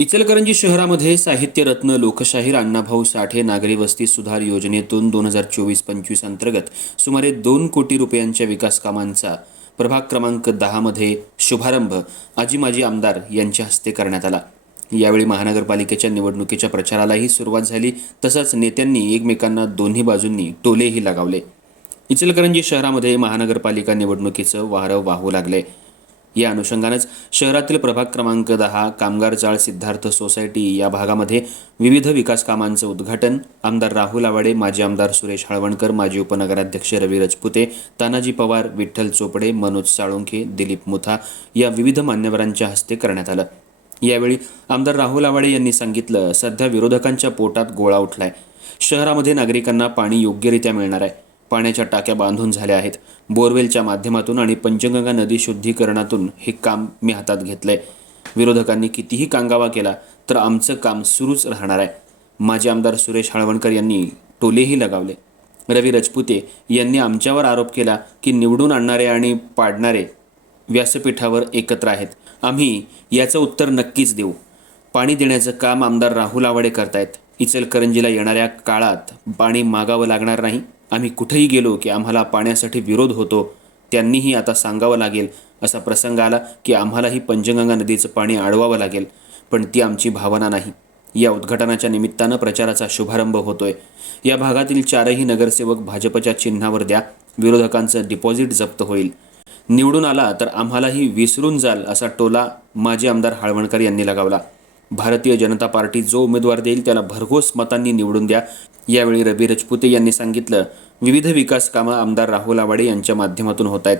इचलकरंजी शहरामध्ये साहित्यरत्न लोकशाहीर अण्णाभाऊ साठे नागरी वस्ती सुधार योजनेतून दोन हजार चोवीस पंचवीस अंतर्गत सुमारे दोन कोटी रुपयांच्या विकास कामांचा प्रभाग क्रमांक दहामध्ये शुभारंभ आजी माजी आमदार यांच्या हस्ते करण्यात आला. यावेळी महानगरपालिकेच्या निवडणुकीच्या प्रचारालाही सुरुवात झाली तसंच नेत्यांनी एकमेकांना दोन्ही बाजूंनी टोलेही लगावले. इचलकरंजी शहरामध्ये महानगरपालिका निवडणुकीचं वारं वाहू लागले या अनुषंगानंच शहरातील प्रभाग क्रमांक दहा कामगार चाळ सिद्धार्थ सोसायटी या भागामध्ये विविध विकास कामांचं उद्घाटन. आमदार राहुल आवाडे माजी आमदार सुरेश हळवणकर माजी उपनगराध्यक्ष रवी रजपुते तानाजी पवार विठ्ठल चोपडे मनोज साळुंखे दिलीप मुथा या विविध मान्यवरांच्या हस्ते करण्यात आलं. यावेळी आमदार राहुल आवाडे यांनी सांगितलं सध्या विरोधकांच्या पोटात गोळा उठलाय. शहरामध्ये नागरिकांना पाणी योग्यरित्या मिळणार आहे. पाण्याच्या टाक्या बांधून झाल्या आहेत. बोरवेलच्या माध्यमातून आणि पंचगंगा नदी शुद्धीकरणातून हे काम मी हातात घेतलंय. विरोधकांनी कितीही कांगावा केला तर आमचं काम सुरूच राहणार आहे. माजी आमदार सुरेश हळवणकर यांनी टोलेही लगावले. रवी रजपुते यांनी आमच्यावर आरोप केला की निवडून आणणारे आणि पाडणारे व्यासपीठावर एकत्र आहेत. आम्ही याचं उत्तर नक्कीच देऊ. पाणी देण्याचं काम आमदार राहुल आवाडे करतायत. इचलकरंजीला येणाऱ्या काळात पाणी मागावं लागणार नाही. आम्ही कुठेही गेलो की आम्हाला पाण्यासाठी विरोध होतो त्यांनीही आता सांगावं लागेल. असा प्रसंग आला की आम्हालाही पंचगंगा नदीचं पाणी अडवावं लागेल. पण ती आमची भावना नाही. या उद्घाटनाच्या निमित्तानं प्रचाराचा शुभारंभ होतोय. या भागातील चारही नगरसेवक भाजपच्या चिन्हावर द्या विरोधकांचं डिपॉझिट जप्त होईल. निवडून आला तर आम्हालाही विसरून जाल असा टोला माजी आमदार हाळवणकर यांनी लगावला. भारतीय जनता पार्टी जो उमेदवार देईल त्याला भरघोस मतांनी निवडून द्या. यावेळी रवी रजपुते यांनी सांगितलं विविध विकास कामं आमदार राहुल आवाडे यांच्या माध्यमातून होत आहेत.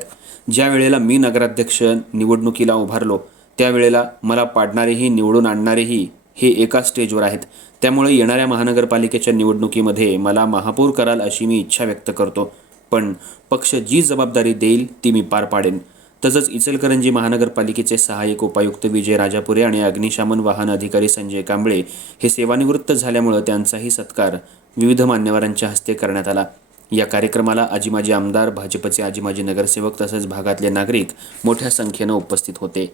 ज्या वेळेला मी नगराध्यक्ष निवडणुकीला उभारलो त्यावेळेला मला पाडणारेही निवडून आणणारेही हे एका स्टेजवर आहेत. त्यामुळे येणाऱ्या महानगरपालिकेच्या निवडणुकीमध्ये मला महापौर कराल अशी मी इच्छा व्यक्त करतो. पण पक्ष जी जबाबदारी देईल ती मी पार पाडेन. तसंच इचलकरंजी महानगरपालिकेचे सहाय्यक उपायुक्त विजय राजापुरे आणि अग्निशमन वाहन अधिकारी संजय कांबळे हे सेवानिवृत्त झाल्यामुळं त्यांचाही सत्कार विविध मान्यवरांच्या हस्ते करण्यात आला. या कार्यक्रमाला आजीमाजी आमदार भाजपचे आजी माजी नगरसेवक तसंच भागातले नागरिक मोठ्या संख्येनं उपस्थित होते.